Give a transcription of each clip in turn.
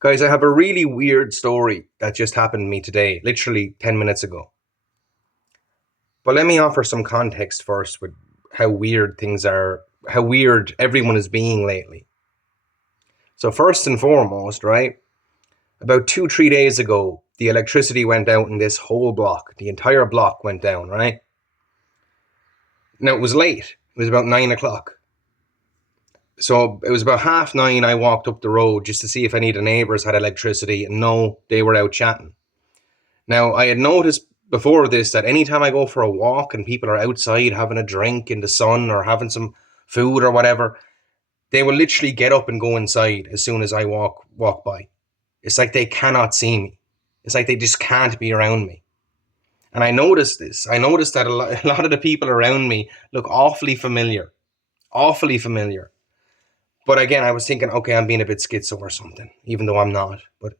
Guys, I have a really weird story that just happened to me today, literally 10 minutes ago. But let me offer some context first with how weird things are, how weird everyone is being lately. So, first and foremost, right, about 2, 3 days ago, the electricity went out in this whole block. The entire block went down, right? Now, it was late. It was about 9 o'clock. So, it was about half 9. I walked up the road just to see if any of the neighbours had electricity, and no, they were out chatting. Now, I had noticed before this that anytime I go for a walk and people are outside having a drink in the sun or having some food or whatever, they will literally get up and go inside as soon as I walk by. It's like they cannot see me. It's like they just can't be around me. And I noticed this. I noticed that a lot of the people around me look awfully familiar. Awfully familiar. But again, I was thinking, okay, I'm being a bit schizo or something, even though I'm not. But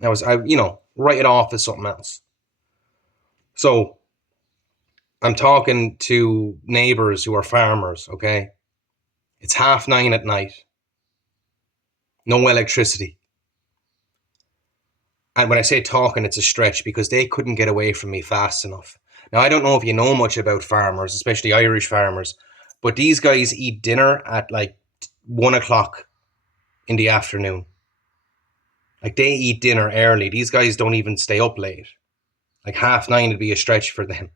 write it off as something else. So I'm talking to neighbors who are farmers, okay? It's half 9 at night. No electricity. And when I say talking, it's a stretch because they couldn't get away from me fast enough. Now, I don't know if you know much about farmers, especially Irish farmers, but these guys eat dinner at like 1 o'clock in the afternoon. Like they eat dinner early. These guys don't even stay up late. Like half 9 would be a stretch for them.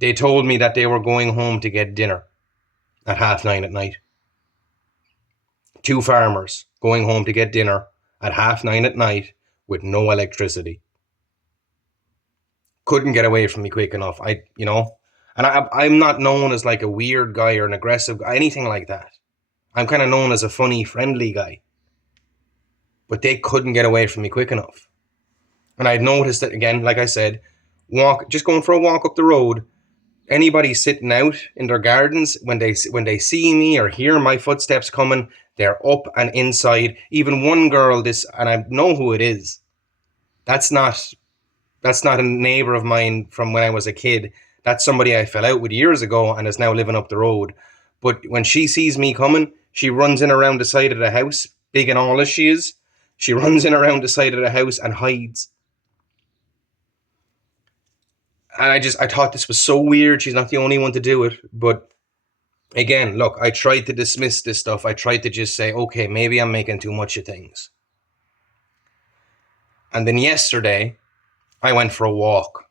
They told me that they were going home to get dinner at half 9 at night. Two farmers going home to get dinner at half 9 at night with no electricity. Couldn't get away from me quick enough. I'm not known as like a weird guy or an aggressive guy, anything like that. I'm kind of known as a funny, friendly guy. But they couldn't get away from me quick enough. And I'd noticed that again, like I said, just going for a walk up the road, anybody sitting out in their gardens, when they see me or hear my footsteps coming, they're up and inside. Even one girl, and I know who it is. That's not a neighbor of mine from when I was a kid. That's somebody I fell out with years ago and is now living up the road. But when she sees me coming, she runs in around the side of the house, big and all as she is. She runs in around the side of the house and hides. And I thought this was so weird. She's not the only one to do it. But again, look, I tried to dismiss this stuff. I tried to just say, okay, maybe I'm making too much of things. And then yesterday, I went for a walk.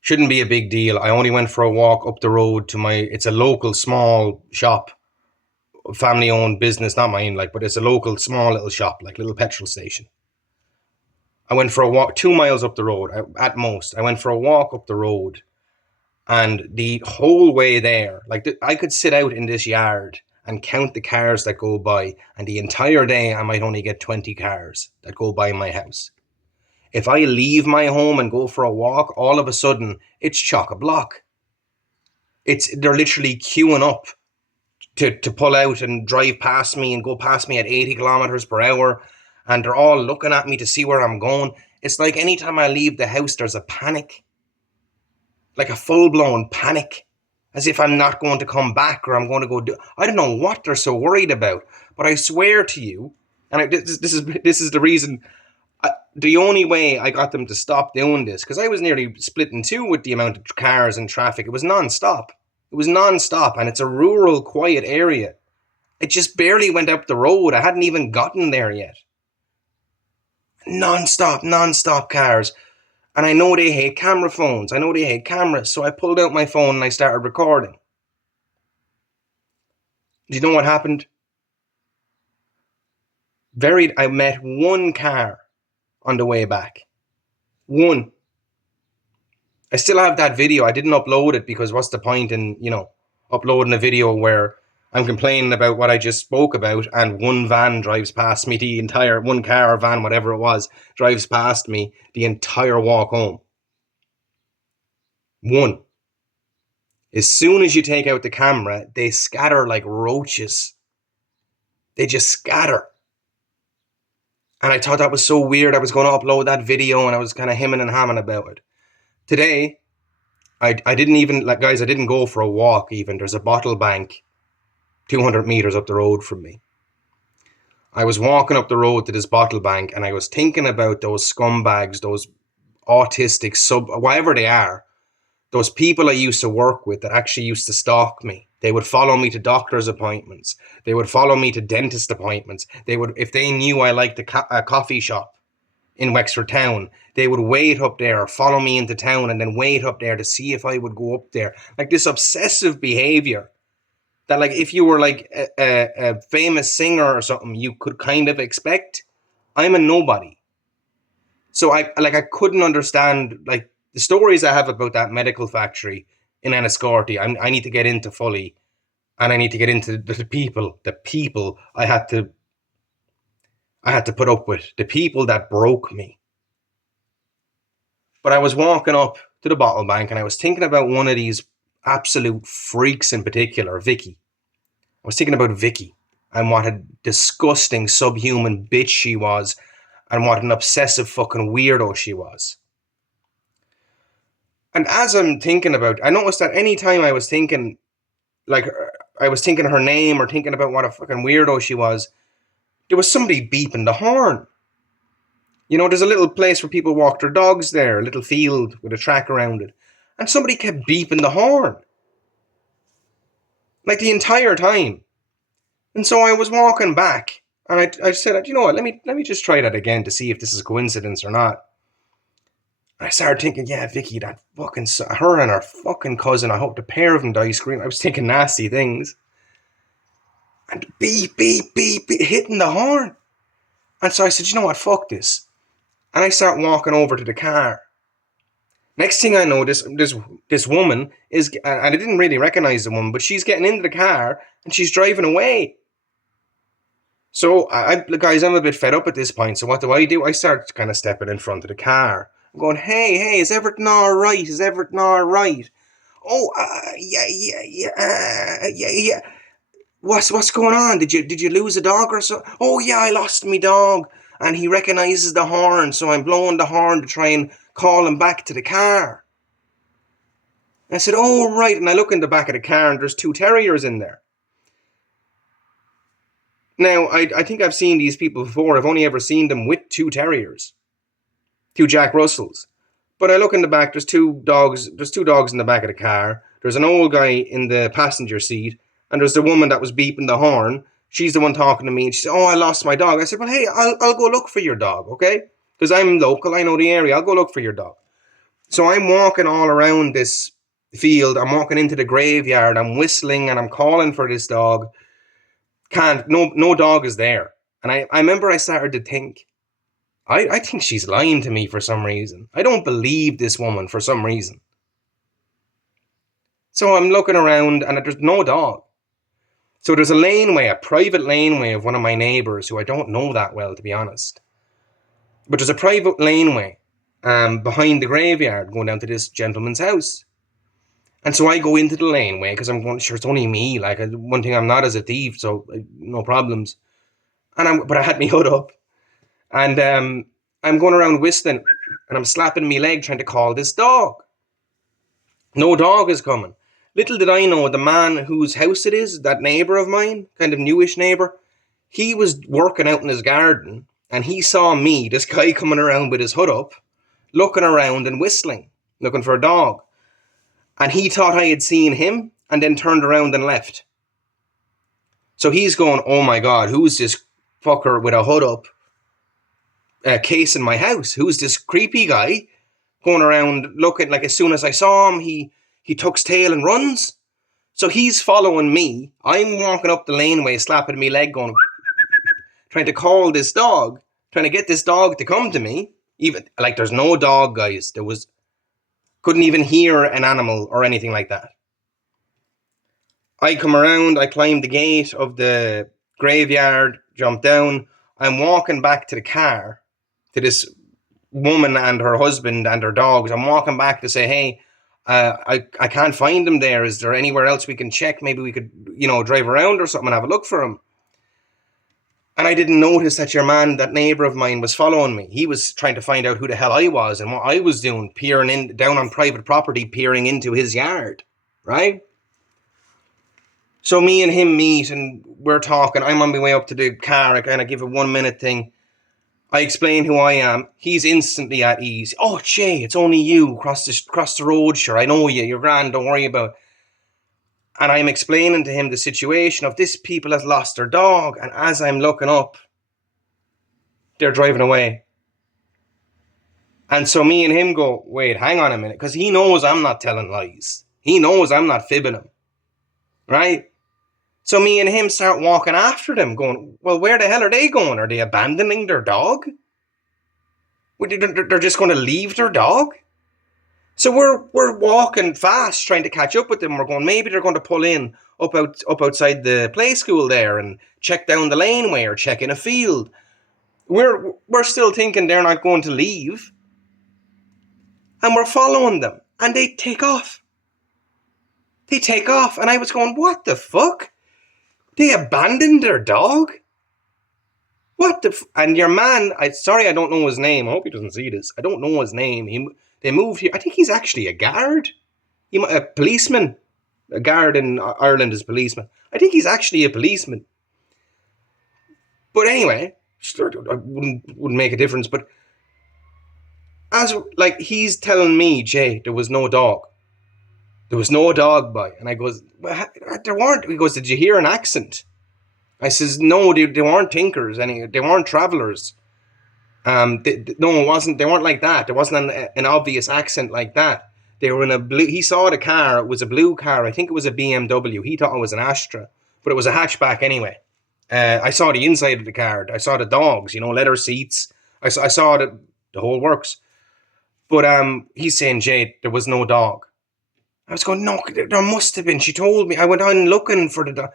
Shouldn't be a big deal. I only went for a walk up the road to it's a local small shop, family owned business, not mine, but it's a local small little shop, like little petrol station. I went for a walk 2 miles up the road at most. I went for a walk up the road, and the whole way there, I could sit out in this yard and count the cars that go by, and the entire day I might only get 20 cars that go by my house. If I leave my home and go for a walk, all of a sudden it's chock-a-block. They're literally queuing up to pull out and drive past me and go past me at 80 kilometers per hour. And they're all looking at me to see where I'm going. It's like anytime I leave the house, there's a panic. Like a full-blown panic. As if I'm not going to come back or I'm going to go do... I don't know what they're so worried about. But I swear to you, and this is the reason... the only way I got them to stop doing this, because I was nearly split in two with the amount of cars and traffic. It was non-stop. And it's a rural, quiet area. It just barely went up the road. I hadn't even gotten there yet. Non-stop cars. And I know they hate camera phones. I know they hate cameras. So I pulled out my phone and I started recording. Do you know what happened? I met one car on the way back. One. I still have that video. I didn't upload it because what's the point in, uploading a video where I'm complaining about what I just spoke about and one van drives past me, one car or van, whatever it was, drives past me the entire walk home. One. As soon as you take out the camera, they scatter like roaches. They just scatter. And I thought that was so weird. I was going to upload that video and I was kind of hemming and hamming about it. Today, I didn't even, guys, I didn't go for a walk even. There's a bottle bank 200 meters up the road from me. I was walking up the road to this bottle bank and I was thinking about those scumbags, those autistic whatever they are, those people I used to work with that actually used to stalk me. They would follow me to doctor's appointments. They would follow me to dentist appointments. They would, if they knew I liked a coffee shop in Wexford Town, they would wait up there or follow me into town and then wait up there to see if I would go up there. Like this obsessive behavior that, like, if you were like a famous singer or something, you could kind of expect. I'm a nobody. So I couldn't understand, like, the stories I have about that medical factory in Enniscorthy. I need to get into fully, and I need to get into the people I had to put up with, the people that broke me. But I was walking up to the bottle bank and I was thinking about one of these absolute freaks in particular, Vicky. I was thinking about Vicky and what a disgusting subhuman bitch she was and what an obsessive fucking weirdo she was. And as I'm thinking about, I noticed that any time I was thinking, like, I was thinking her name or thinking about what a fucking weirdo she was, there was somebody beeping the horn. You know, there's a little place where people walk their dogs there, a little field with a track around it. And somebody kept beeping the horn. Like the entire time. And so I was walking back and I said, you know what, let me just try that again to see if this is a coincidence or not. I started thinking, yeah, Vicky, that fucking, her and her fucking cousin, I hope the pair of them die screaming. I was thinking nasty things. And beep, beep, beep, beep, hitting the horn. And so I said, you know what, fuck this. And I start walking over to the car. Next thing I know, this woman is, and I didn't really recognize the woman, but she's getting into the car and she's driving away. So, guys, I'm a bit fed up at this point. So what do? I start kind of stepping in front of the car. I'm going, hey, is everything all right? Is everything all right? Oh, yeah. What's going on? Did you lose a dog or so? Oh, yeah, I lost my dog. And he recognizes the horn, so I'm blowing the horn to try and call him back to the car. And I said, oh, right. And I look in the back of the car and there's 2 terriers in there. Now, I think I've seen these people before. I've only ever seen them with 2 terriers. 2 Jack Russells. But I look in the back, there's 2 dogs. There's 2 dogs in the back of the car. There's an old guy in the passenger seat. And there's the woman that was beeping the horn. She's the one talking to me. And she said, oh, I lost my dog. I said, well, hey, I'll go look for your dog, okay? Because I'm local. I know the area. I'll go look for your dog. So I'm walking all around this field. I'm walking into the graveyard. I'm whistling and I'm calling for this dog. No dog is there. And I remember I started to think, I think she's lying to me for some reason. I don't believe this woman for some reason. So I'm looking around and there's no dog. So there's a laneway, a private laneway of one of my neighbours who I don't know that well, to be honest. But there's a private laneway behind the graveyard going down to this gentleman's house. And so I go into the laneway because I'm going, sure, it's only me. Like, one thing, I'm not as a thief, so no problems. But I had me hood up. And I'm going around whistling and I'm slapping my leg trying to call this dog. No dog is coming. Little did I know, the man whose house it is, that neighbour of mine, kind of newish neighbour, he was working out in his garden and he saw me, this guy coming around with his hood up, looking around and whistling, looking for a dog. And he thought I had seen him and then turned around and left. So he's going, oh my God, who's this fucker with a hood up casing my house? Who's this creepy guy going around looking? Like, as soon as I saw him, he tucks tail and runs. So he's following me. I'm walking up the laneway, slapping my leg, going, trying to call this dog, trying to get this dog to come to me. Even, like, there's no dog, guys. Couldn't even hear an animal or anything like that. I come around, I climb the gate of the graveyard, jump down. I'm walking back to the car, to this woman and her husband and her dogs. I'm walking back to say, hey, I can't find them there. Is there anywhere else we can check? Maybe we could, drive around or something and have a look for him. And I didn't notice that your man, that neighbour of mine, was following me. He was trying to find out who the hell I was and what I was doing, peering in down on private property, peering into his yard, right? So me and him meet and we're talking. I'm on my way up to the car. I kind of give a 1 minute thing. I explain who I am. He's instantly at ease. Oh, Jay, it's only you across the road. Sure, I know you. You're grand. Don't worry about it. And I'm explaining to him the situation of this people has lost their dog. And as I'm looking up, they're driving away. And so me and him go, wait, hang on a minute. Because he knows I'm not telling lies. He knows I'm not fibbing him. Right? So me and him start walking after them going, well, where the hell are they going? Are they abandoning their dog? They're just going to leave their dog? So we're walking fast trying to catch up with them. We're going, maybe they're going to pull in up outside the play school there and check down the laneway or check in a field. We're still thinking they're not going to leave. And we're following them. And they take off. They take off. And I was going, what the fuck? They abandoned their dog? What the and your man, sorry I don't know his name. I hope he doesn't see this. I don't know his name. They moved here. I think he's actually a guard. A policeman. A guard in Ireland is policeman. I think he's actually a policeman. But anyway, I wouldn't make a difference. But he's telling me, Jay, there was no dog. There was no dog by. And I goes, well, there weren't. He goes, did you hear an accent? I says, no, they weren't tinkers. They weren't travelers. No, it wasn't. They weren't like that. There wasn't an obvious accent like that. They were in a blue. He saw the car. It was a blue car. I think it was a BMW. He thought it was an Astra, but it was a hatchback anyway. I saw the inside of the car. I saw the dogs. Leather seats. I saw the whole works. But he's saying, Jade, there was no dog. I was going, no, there must have been. She told me. I went on looking for the dog.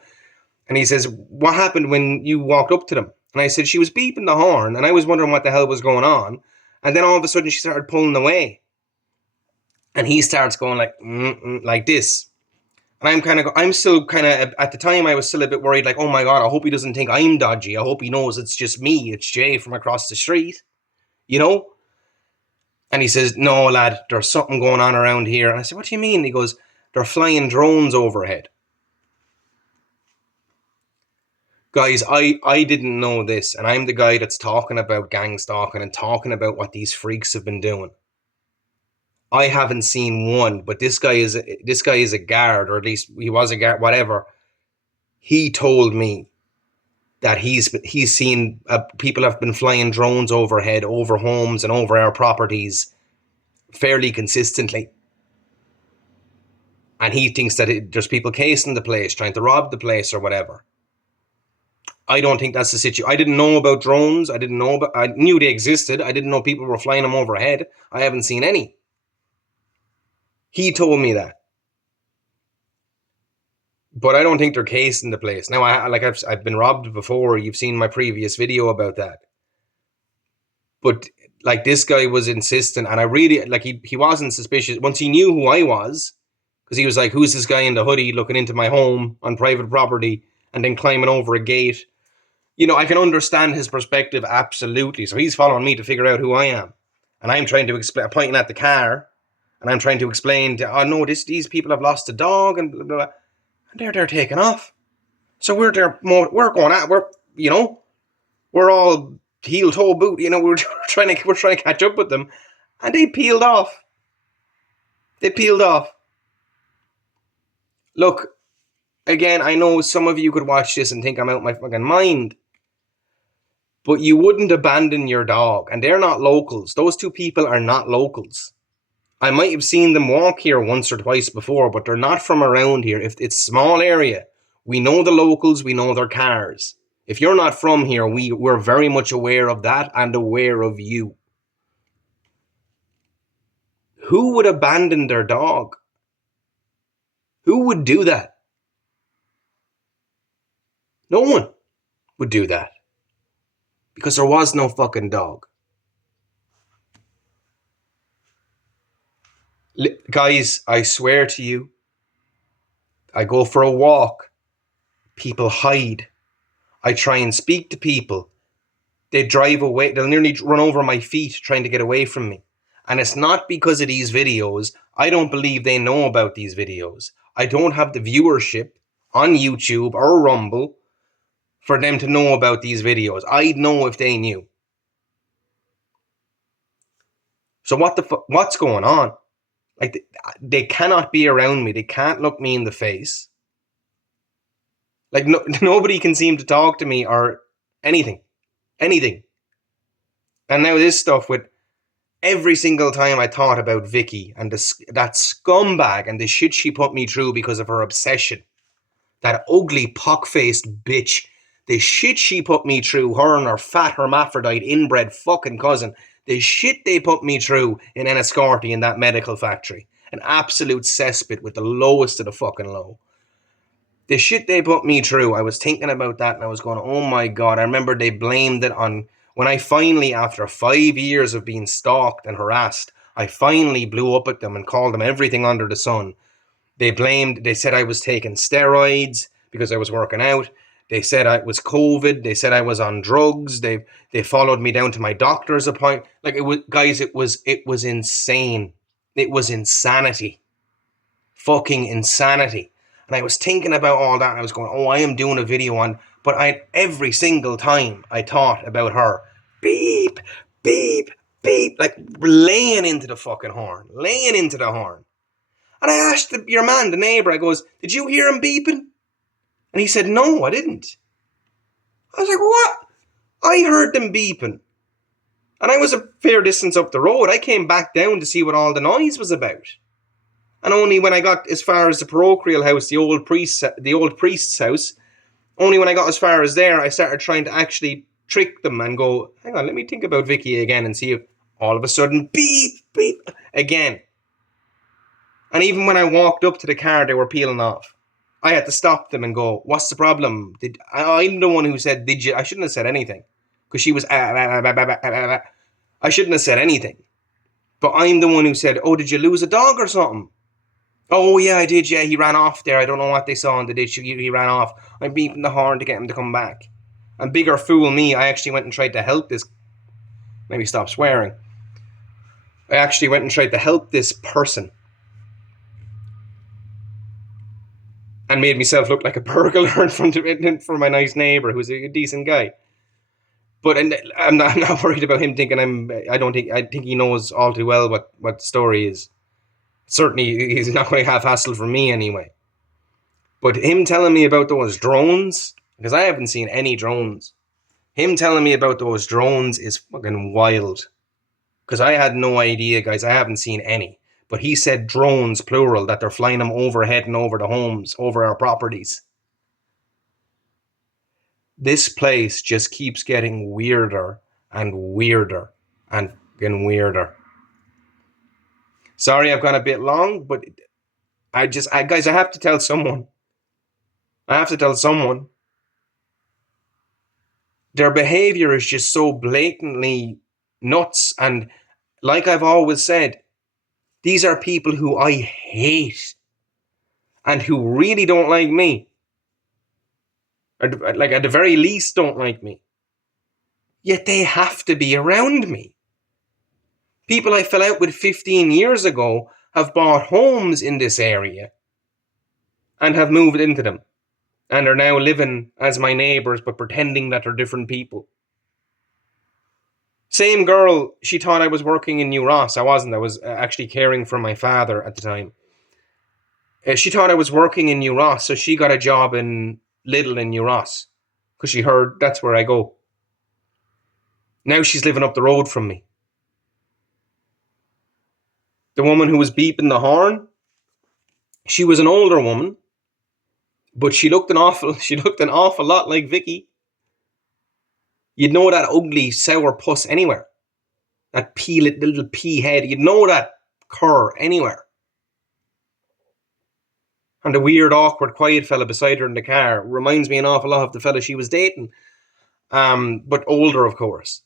And he says, what happened when you walked up to them? And I said, she was beeping the horn, and I was wondering what the hell was going on. And then all of a sudden, she started pulling away. And he starts going like this. And I'm still kind of, at the time, I was still a bit worried, like, oh my God, I hope he doesn't think I'm dodgy. I hope he knows it's just me. It's Jay from across the street, And he says, no, lad, there's something going on around here. And I said, what do you mean? He goes, they're flying drones overhead. Guys, I didn't know this, and I'm the guy that's talking about gangstalking and talking about what these freaks have been doing. I haven't seen one, but this guy is a guard, or at least he was a guard, whatever. He told me that he's seen people have been flying drones overhead, over homes and over our properties fairly consistently. And he thinks that there's people casing the place, trying to rob the place or whatever. I don't think that's the situation. I didn't know about drones. I knew they existed. I didn't know people were flying them overhead. I haven't seen any. He told me that. But I don't think they're casing the place. Now, I've been robbed before. You've seen my previous video about that. But this guy was insistent, and I really he wasn't suspicious once he knew who I was, because he was like, "Who's this guy in the hoodie looking into my home on private property and then climbing over a gate?" I can understand his perspective absolutely. So he's following me to figure out who I am, and I'm trying to explain, pointing at the car, and I'm trying to explain, no, these people have lost a dog, and blah, blah, blah. And they're taking off. So we're going at, we're all heel toe boot, we're trying to catch up with them, and they peeled off. Look, again, I know some of you could watch this and think I'm out my fucking mind, but you wouldn't abandon your dog, and they're not locals. Those two people are not locals. I might have seen them walk here once or twice before, but they're not from around here. If it's a small area, we know the locals, we know their cars. If you're not from here, we're very much aware of that and aware of you. Who would abandon their dog? Who would do that? No one would do that. Because there was no fucking dog. Guys, I swear to you, I go for a walk. People hide. I try and speak to people. They drive away. They'll nearly run over my feet trying to get away from me. And it's not because of these videos. I don't believe they know about these videos. I don't have the viewership on YouTube or Rumble for them to know about these videos. I'd know if they knew. So what's going on? Like, they cannot be around me. They can't look me in the face. Like, nobody can seem to talk to me or anything. Anything. And now this stuff with every single time I thought about Vicky and that scumbag and the shit she put me through because of her obsession. That ugly, pock-faced bitch. The shit she put me through, her and her fat hermaphrodite inbred fucking cousin. The shit they put me through in Enniscorthy in that medical factory. An absolute cesspit with the lowest of the fucking low. The shit they put me through, I was thinking about that and I was going, oh my God. I remember they blamed it on, when I finally, after 5 years of being stalked and harassed, I finally blew up at them and called them everything under the sun. They said I was taking steroids because I was working out. They said I was COVID. They said I was on drugs. They followed me down to my doctor's appointment. Like, it was, guys, it was insane. It was insanity. Fucking insanity. And I was thinking about all that and I was going, oh, I am doing a video on, but every single time I thought about her, beep, beep, beep, like laying into the fucking horn, laying into the horn. And I asked your man, the neighbour, I goes, did you hear him beeping? And he said, no, I didn't. I was like, what? I heard them beeping. And I was a fair distance up the road. I came back down to see what all the noise was about. And only when I got as far as the parochial house, the old priest's house, only when I got as far as there, I started trying to actually trick them and go, hang on, let me think about Vicky again and see if all of a sudden, beep, beep, again. And even when I walked up to the car, they were peeling off. I had to stop them and go, what's the problem? I'm the one who said, did you? I shouldn't have said anything. Because she was, I shouldn't have said anything. But I'm the one who said, oh, did you lose a dog or something? Oh, yeah, I did. Yeah, he ran off there. I don't know what they saw in the ditch. He ran off. I'm beeping the horn to get him to come back. And bigger fool me, I actually went and tried to help this. Maybe stop swearing. I actually went and tried to help this person. And made myself look like a burglar in front of for my nice neighbour, who's a decent guy. But I'm not worried about him thinking I think he knows all too well what the story is. Certainly, he's not going to have hassle from me anyway. But him telling me about those drones, because I haven't seen any drones. Him telling me about those drones is fucking wild. Because I had no idea, guys. I haven't seen any. But he said drones, plural, that they're flying them overhead and over the homes, over our properties. This place just keeps getting weirder and weirder and getting weirder. Sorry, I've gone a bit long, but guys, I have to tell someone. I have to tell someone. Their behavior is just so blatantly nuts. And like I've always said, these are people who I hate and who really don't like me. Or, like, at the very least, don't like me. Yet they have to be around me. People I fell out with 15 years ago have bought homes in this area and have moved into them and are now living as my neighbours but pretending that they're different people. Same girl, she thought I was working in New Ross. I wasn't. I was actually caring for my father at the time. She thought I was working in New Ross, so she got a job in Lidl in New Ross because she heard that's where I go. Now she's living up the road from me. The woman who was beeping the horn, she was an older woman, but she looked an awful lot like Vicky. You'd know that ugly sour puss anywhere. That little pea head. You'd know that cur anywhere. And the weird, awkward, quiet fella beside her in the car reminds me an awful lot of the fella she was dating. But older, of course.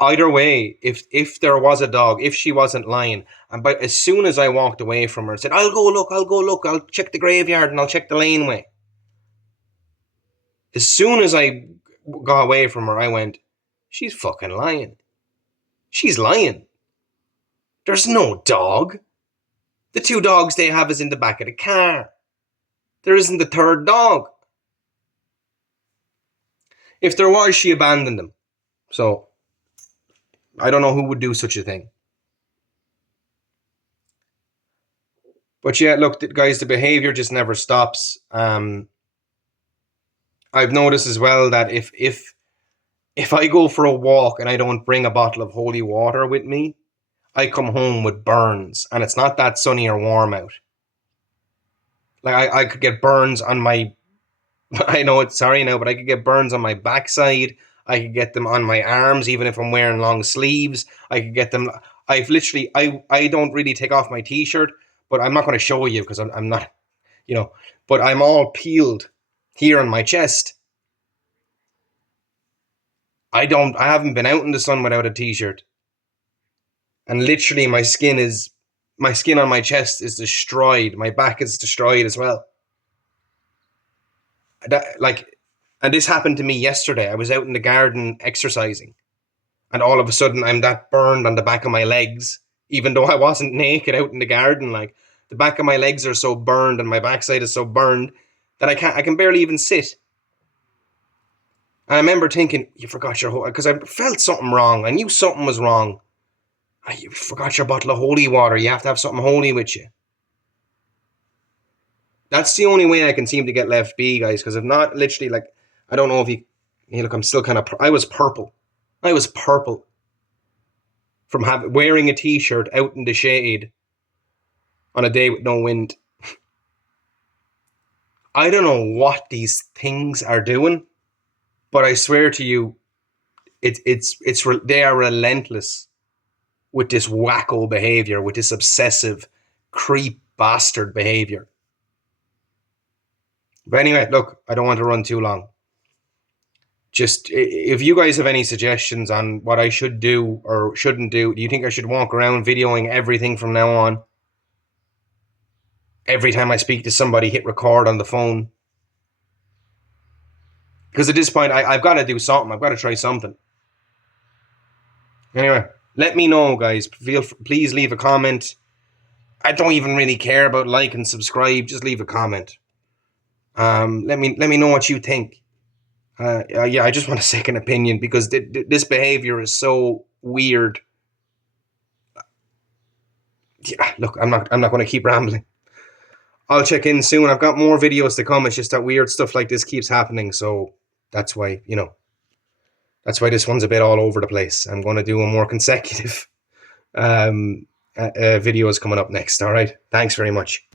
Either way, if there was a dog, if she wasn't lying, and as soon as I walked away from her and said, I'll go look, I'll check the graveyard and I'll check the laneway. As soon as I got away from her, I went, she's fucking lying. She's lying. There's no dog. The 2 dogs they have is in the back of the car. There isn't a third dog. If there was, she abandoned him. So I don't know who would do such a thing. But yeah, look, guys, the behavior just never stops. I've noticed as well that if I go for a walk and I don't bring a bottle of holy water with me, I come home with burns, and it's not that sunny or warm out. Like I could get burns on my. I know it's sorry now, but I could get burns on my backside. I could get them on my arms, even if I'm wearing long sleeves. I could get them. I've literally. I don't really take off my t-shirt, but I'm not going to show you because I'm not. You know, but I'm all peeled here on my chest. I haven't been out in the sun without a t-shirt. And literally my skin on my chest is destroyed. My back is destroyed as well. That, like, and this happened to me yesterday. I was out in the garden exercising, and all of a sudden I'm that burned on the back of my legs, even though I wasn't naked out in the garden. Like, the back of my legs are so burned and my backside is so burned that I can barely even sit. And I remember thinking, you forgot your whole, because I felt something wrong. I knew something was wrong. You forgot your bottle of holy water. You have to have something holy with you. That's the only way I can seem to get left be, guys. Because if not, literally, like, I don't know if you look, I'm still kind of. I was purple. I was purple from wearing a t-shirt out in the shade on a day with no wind. I don't know what these things are doing, but I swear to you, they are relentless with this wacko behavior, with this obsessive, creep bastard behavior. But anyway, look, I don't want to run too long. Just if you guys have any suggestions on what I should do or shouldn't do you think I should walk around videoing everything from now on? Every time I speak to somebody, hit record on the phone? Because at this point, I've got to do something. I've got to try something. Anyway, let me know, guys. Please leave a comment. I don't even really care about like and subscribe. Just leave a comment. Let me know what you think. Yeah, I just want a second opinion because this behavior is so weird. Yeah, look, I'm not going to keep rambling. I'll check in soon. I've got more videos to come. It's just that weird stuff like this keeps happening, so that's why this one's a bit all over the place. I'm going to do a more consecutive videos coming up next. All right, thanks very much.